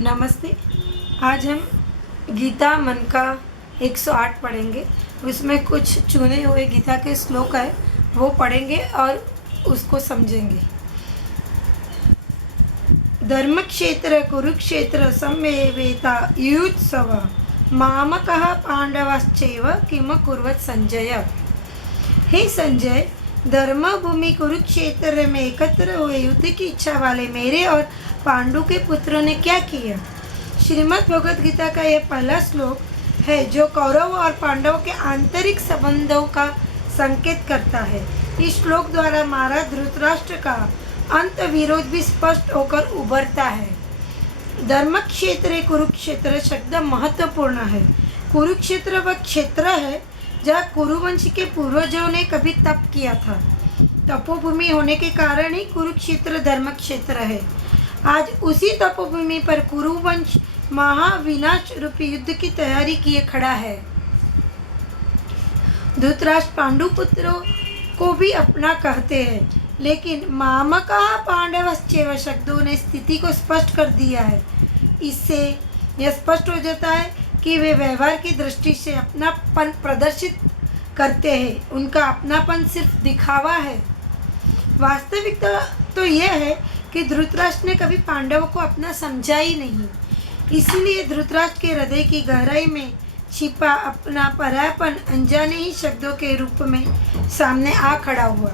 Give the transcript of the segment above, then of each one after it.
नमस्ते। आज हम गीता मन का 108 पढ़ेंगे। उसमें कुछ चुने हुए गीता के श्लोक है, वो पढ़ेंगे और उसको समझेंगे। धर्मक्षेत्र कुरुक्षेत्र संवेता युत्सव मामकः पांडवश्चैव किम कुर्वत संजय। हे संजय, धर्म भूमि कुरुक्षेत्र में एकत्र हुए युद्ध की इच्छा वाले मेरे और पांडु के पुत्रों ने क्या किया। श्रीमद् भगवद गीता का यह पहला श्लोक है जो कौरव और पांडवों के आंतरिक संबंधों का संकेत करता है। इस श्लोक द्वारा महाराज धृतराष्ट्र का अंत विरोध भी स्पष्ट होकर उभरता है। धर्म क्षेत्र कुरुक्षेत्र शब्द महत्वपूर्ण है। कुरुक्षेत्र वह क्षेत्र है जहाँ कुरुवंश के पूर्वजों ने कभी तप किया था। तपोभूमि होने के कारण ही कुरुक्षेत्र धर्म क्षेत्र है। आज उसी तपोभूमि पर कुरुवंश महाविनाश रूपी युद्ध की तैयारी किए खड़ा है। धृतराष्ट्र पांडु पुत्रों को भी अपना कहते हैं, लेकिन मामका पांडवश्चैव शब्दों ने स्थिति को स्पष्ट कर दिया है। इससे यह स्पष्ट हो जाता है कि वे व्यवहार की दृष्टि से अपनापन प्रदर्शित करते हैं। उनका अपनापन सिर्फ दिखावा है। वास्तविकता तो यह है कि धृतराष्ट्र ने कभी पांडवों को अपना समझा ही नहीं। इसलिए धृतराष्ट्र के हृदय की गहराई में छिपा अपना परायापन अनजाने ही शब्दों के रूप में सामने आ खड़ा हुआ।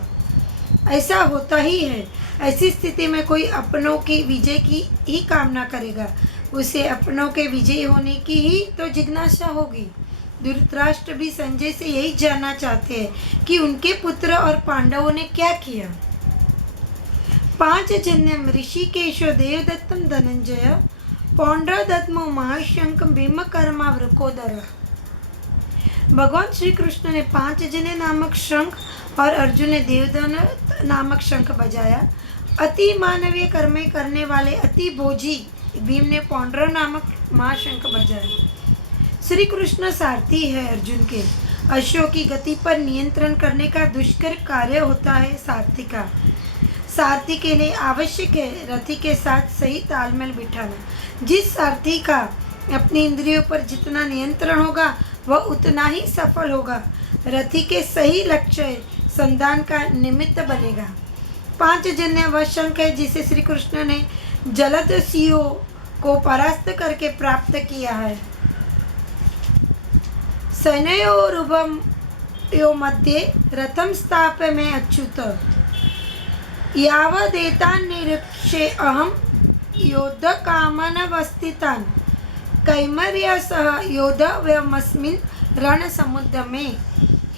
ऐसा होता ही है। ऐसी स्थिति में कोई अपनों की विजय की ही कामना करेगा। उसे अपनों के विजयी होने की ही तो जिज्ञासा होगी। धृतराष्ट्र भी संजय से यही जानना चाहते हैं कि उनके पुत्र और पांडवों ने क्या किया। पांचजन्यम ऋषिकेशो देवदत्तम धनंजय पौंड्रदत्मो महाशंक भीमकर्मा वृकोदर। भगवान श्री कृष्ण ने पांचजन्य नामक शंख और अर्जुन ने देवदत्त नामक शंख बजाया। अति मानवीय कर्म करने वाले अति भोजी भीम ने पौंड्र नामक महाशंख बजाया। श्री कृष्ण सारथी है अर्जुन के। अश्वों की गति पर नियंत्रण करने का दुष्कर कार्य होता है सारथी का। सारथी के लिए आवश्यक है रथी के साथ सही तालमेल बिठाना। जिस सारथी का अपनी इंद्रियों पर जितना नियंत्रण होगा वह उतना ही सफल होगा। रथी के सही लक्ष्य संधान का निमित्त बनेगा। पांचजन्य वह शंख है जिसे श्री कृष्ण ने जलदस्युओं को परास्त करके प्राप्त किया है। सैनयोरुभयो मध्ये रथम स्थाप्य में अच्युत यावदेतान् निरीक्षे अहम योद्ध कामनवस्थितान् कैमर्यसह योद्धव्यमस्मिन् रण समुद्र में।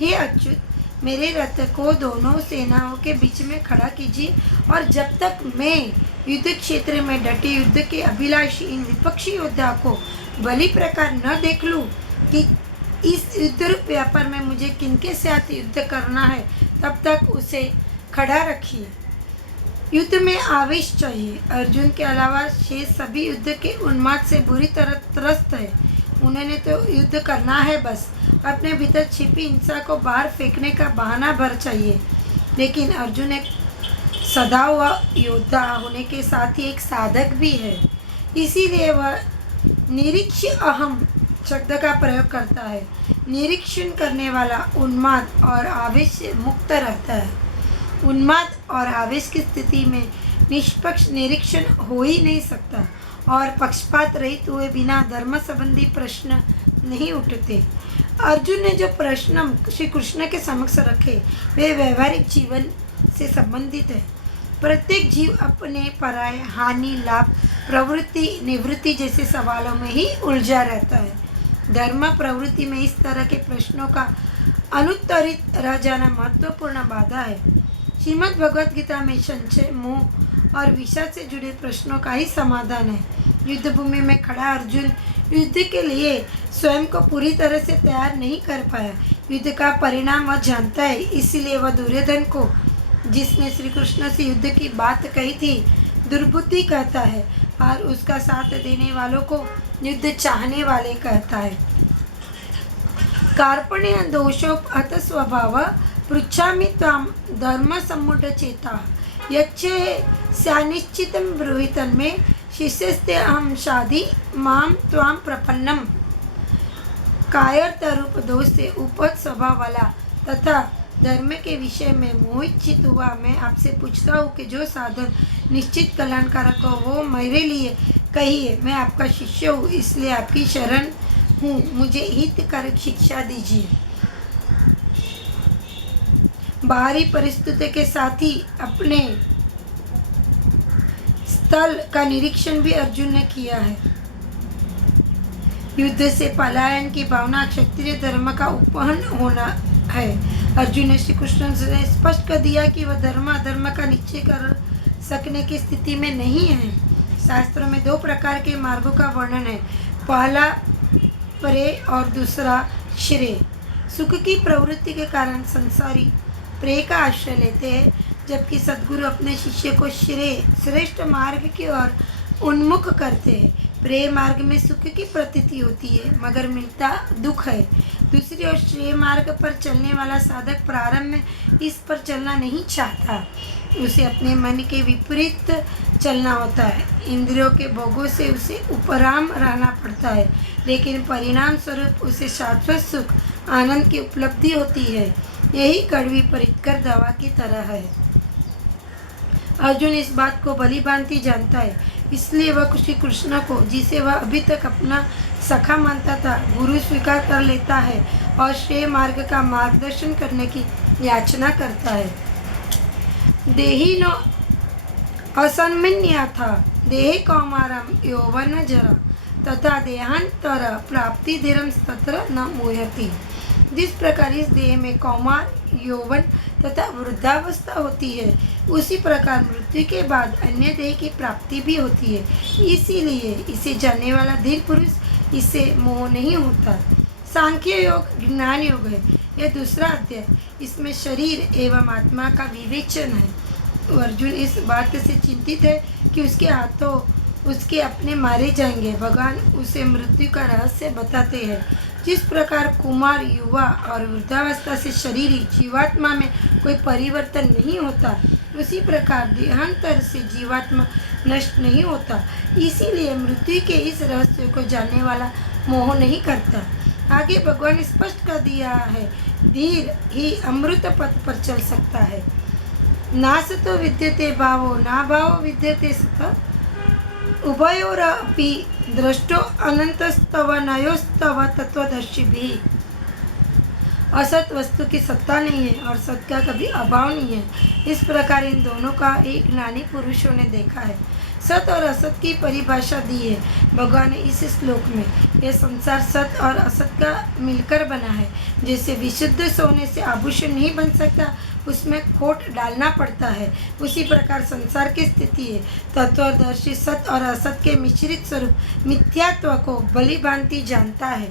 हे अच्युत, मेरे रथ को दोनों सेनाओं के बीच में खड़ा कीजिए और जब तक मैं युद्ध क्षेत्र में डटे युद्ध के अभिलाषी इन विपक्षी योद्धा को भली प्रकार न देख लूं कि इस युद्ध व्यापार में मुझे किनके साथ युद्ध करना है, तब तक उसे खड़ा रखिए। युद्ध में आवेश चाहिए। अर्जुन के अलावा शेष सभी युद्ध के उन्माद से बुरी तरह त्रस्त है। उन्होंने तो युद्ध करना है, बस अपने भीतर छिपी हिंसा को बाहर फेंकने का बहाना भर चाहिए। लेकिन अर्जुन एक सदा हुआ योद्धा होने के साथ ही एक साधक भी है। इसीलिए वह निरीक्ष अहम शब्द का प्रयोग करता है। निरीक्षण करने वाला उन्माद और आवेश से मुक्त रहता है। उन्माद और आवेश की स्थिति में निष्पक्ष निरीक्षण हो ही नहीं सकता और पक्षपात रहित हुए बिना धर्म संबंधी प्रश्न नहीं उठते। अर्जुन ने जो प्रश्न श्री कृष्ण के समक्ष रखे वे व्यवहारिक जीवन से संबंधित है। प्रत्येक जीव अपने पराये, हानि, लाभ, प्रवृत्ति, निवृत्ति जैसे सवालों में ही उलझा रहता है। धर्म प्रवृत्ति में इस तरह के प्रश्नों का अनुत्तरित रह जाना महत्वपूर्ण बाधा है। श्रीमद् भगवद गीता में संशय, मोह और विषाद से जुड़े प्रश्नों का ही समाधान है। युद्ध भूमि में खड़ा अर्जुन युद्ध के लिए स्वयं को पूरी तरह से तैयार नहीं कर पाया। युद्ध का परिणाम वह जानता है, इसीलिए वह दुर्योधन को, जिसने श्री कृष्ण से युद्ध की बात कही थी, दुर्बुद्धि कहता है और उसका साथ देने वालों को युद्ध चाहने वाले कहता है। कार्पण्य दोषोपहत स्वभाव पृच्छामि त्वां धर्म सम्मूढ़ चेता यच्चे स्यानिश्चितं ब्रूहि तन्मे शिष्यस्ते अहम शादी माम त्वाम प्रपन्नम। कायरता रूप दोष से उपज स्वभाव वाला तथा धर्म के विषय में मोहित हुआ मैं आपसे पूछता हूँ कि जो साधन निश्चित कल्याणकारक हो वो मेरे लिए कहिए। मैं आपका शिष्य हूँ, इसलिए आपकी शरण हूँ, मुझे हितकारक शिक्षा दीजिए। बाहरी परिस्थिति के साथ ही अपने स्थल का निरीक्षण भी अर्जुन ने किया है। युद्ध से पलायन की भावना क्षत्रिय धर्म का उपहन होना है। अर्जुन ने श्री कृष्ण से स्पष्ट कर दिया कि वह धर्म अधर्म का निश्चय कर सकने की स्थिति में नहीं है। शास्त्रों में 2 प्रकार के मार्गों का वर्णन है, पहला प्रेय और दूसरा श्रेय। सुख की प्रवृत्ति के कारण संसारी प्रेय का आश्रय लेते हैं, जबकि सद्गुरु अपने शिष्य को श्रेष्ठ मार्ग की ओर उन्मुख करते हैं। प्रेय मार्ग में सुख की प्रतीति होती है मगर मिलता दुख है। दूसरी ओर श्रेय मार्ग पर चलने वाला साधक प्रारंभ में इस पर चलना नहीं चाहता, उसे अपने मन के विपरीत चलना होता है। इंद्रियों के भोगों से उसे उपराम रहना पड़ता है, लेकिन परिणाम स्वरूप उसे शाश्वत सुख आनंद की उपलब्धि होती है। यही कड़वी परिकर दवा की तरह है। अर्जुन इस बात को भली भांति जानता है, इसलिए वह श्री कृष्ण को, जिसे वह अभी तक अपना सखा मानता था, गुरु स्वीकार कर लेता है और श्रेय मार्ग का मार्गदर्शन करने की याचना करता है। देहिनो असन्मन्या था देहे कौमारम यौवन जरा तथा देहांतर प्राप्ति धीरम तत्र न मोहती। जिस प्रकार इस देह में कौमार, यौवन तथा वृद्धावस्था होती है, उसी प्रकार मृत्यु के बाद अन्य देह की प्राप्ति भी होती है। इसीलिए इसे जानने वाला धीर पुरुष इससे मोह नहीं होता। सांख्य योग ज्ञान योग है, यह दूसरा अध्याय। इसमें शरीर एवं आत्मा का विवेचन है। अर्जुन इस बात से चिंतित है कि उसके हाथों उसके अपने मारे जाएंगे। भगवान उसे मृत्यु का रहस्य बताते हैं। जिस प्रकार कुमार, युवा और वृद्धावस्था से शरीरी जीवात्मा में कोई परिवर्तन नहीं होता, उसी प्रकार देहांतर से जीवात्मा नष्ट नहीं होता। इसीलिए मृत्यु के इस रहस्य को जानने वाला मोह नहीं करता। आगे भगवान स्पष्ट कर दिया है, धीर ही अमृत पथ पर चल सकता है। नासतो विद्यते भावो ना भावो विद्यते सतः उभयोरपि दृष्टो अनंतस्तव नयोस्तव तत्वदर्शिभिः। असत वस्तु की सत्ता नहीं है और सत का कभी अभाव नहीं है। इस प्रकार इन दोनों का एक ज्ञानी पुरुषों ने देखा है। सत और असत की परिभाषा दी है भगवान ने इस श्लोक में। यह संसार सत और असत का मिलकर बना है। जैसे विशुद्ध सोने से आभूषण नहीं बन सकता, उसमें खोट डालना पड़ता है, उसी प्रकार संसार की स्थिति है। तत्वदर्शी सत और असत के मिश्रित स्वरूप मिथ्यात्व को भली भांति जानता है।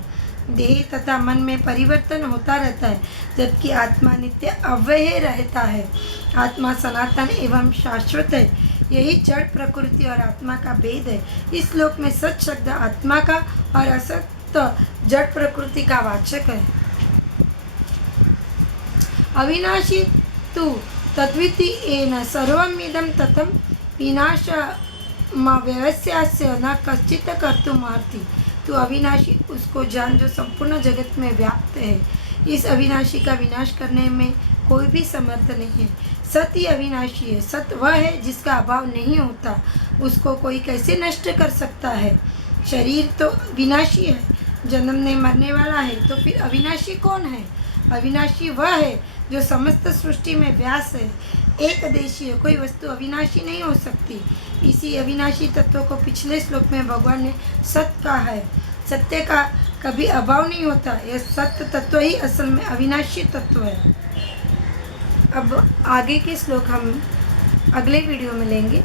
देह तथा मन में परिवर्तन होता रहता है, जबकि आत्मा नित्य अव्यय रहता है। आत्मा सनातन एवं शाश्वत है। यही जड़ प्रकृति और आत्मा का भेद है। इस श्लोक में सत शब्द आत्मा का और असत जड़ प्रकृति का वाचक है। अविनाशी तु तद्विति येन सर्वमिदं ततं विनाशमव्यवस्यास्य न कश्चित् कर्तुमर्हति। तू अविनाशी उसको जान जो संपूर्ण जगत में व्याप्त है। इस अविनाशी का विनाश करने में कोई भी समर्थ नहीं है। सत ही अविनाशी है। सत वह है जिसका अभाव नहीं होता, उसको कोई कैसे नष्ट कर सकता है। शरीर तो विनाशी है, जन्मने मरने वाला है, तो फिर अविनाशी कौन है? अविनाशी वह है जो समस्त सृष्टि में व्यास है, एक देशी है। कोई वस्तु अविनाशी नहीं हो सकती। इसी अविनाशी तत्व को पिछले श्लोक में भगवान ने सत्य कहा है। सत्य का कभी अभाव नहीं होता। यह सत्य तत्व ही असल में अविनाशी तत्व है। अब आगे के श्लोक हम अगले वीडियो में लेंगे,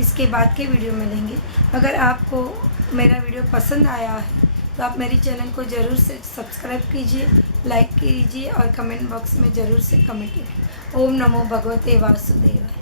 इसके बाद के वीडियो में लेंगे। अगर आपको मेरा वीडियो पसंद आया है तो आप मेरी चैनल को ज़रूर से सब्सक्राइब कीजिए, लाइक कीजिए और कमेंट बॉक्स में ज़रूर से कमेंट कीजिए। ओम नमो भगवते वासुदेवाय।